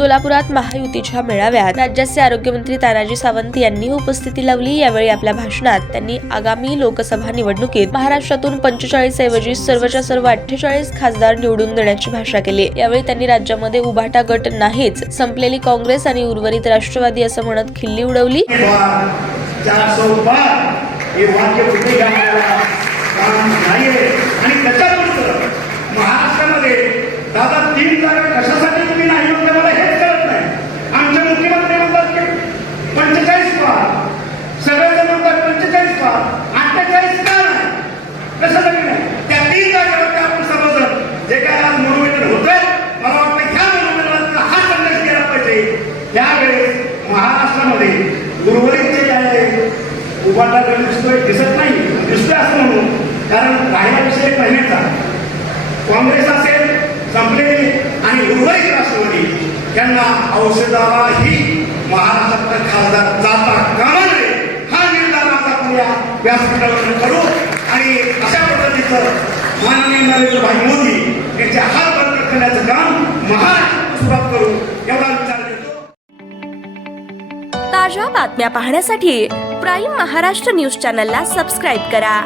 सोलापुरात महायुतीच्या मेळाव्यात राज्याचे आरोग्यमंत्री तानाजी सावंत यांनी उपस्थिती लावली। यावेळी आपल्या भाषणात त्यांनी आगामी लोकसभा निवडणुकीत महाराष्ट्रातून 45 ऐवजी सर्वच्या सर्व 48 खासदार निवडून देण्याची भाषा केली। यावेळी त्यांनी राज्यामध्ये उभाटा गट नाहीच, संपलेली काँग्रेस आणि उर्वरित राष्ट्रवादी असं म्हणत खिल्ली उडवली। महाराष्ट्रामध्ये दादा 3 जागा कशासाठी तुम्ही नाही म्हणता मला हेच कळत नाही। आमचे मुख्यमंत्री म्हणतात की 45 पार, सगळेजण म्हणतात 45 पार, 48 का नाही, कशासाठी नाही? त्या 3 जागेवरती आपण समजलं जे काय आज मनोमिलन होतंय, मला वाटतं ह्या मनोमिलनाचा हा संदेश गेला पाहिजे। त्यावेळेस महाराष्ट्रामध्ये उर्वरित जे काय उभाटा गट दिसत नाही, दिसतोय असं म्हणून, कारण राहिला विषय पहिल्याचा काँग्रेस असेल, संपलेली आणि उर्वरित राष्ट्रवादी यांना औषधालाही महाराष्ट्रातला खासदार जाता कामा नये हा निर्धार आज आपण या व्यासपीठावर करू आणि अशा पद्धतीचं माननीय नरेंद्रभाई मोदी यांच्या हात बंद करण्याचं काम महाराष्ट्रात सुरुवात करू एवढा विचार करतो। ताज्या बातम्या पाहण्यासाठी प्राईम महाराष्ट्र न्यूज चॅनलला सबस्क्राईब करा।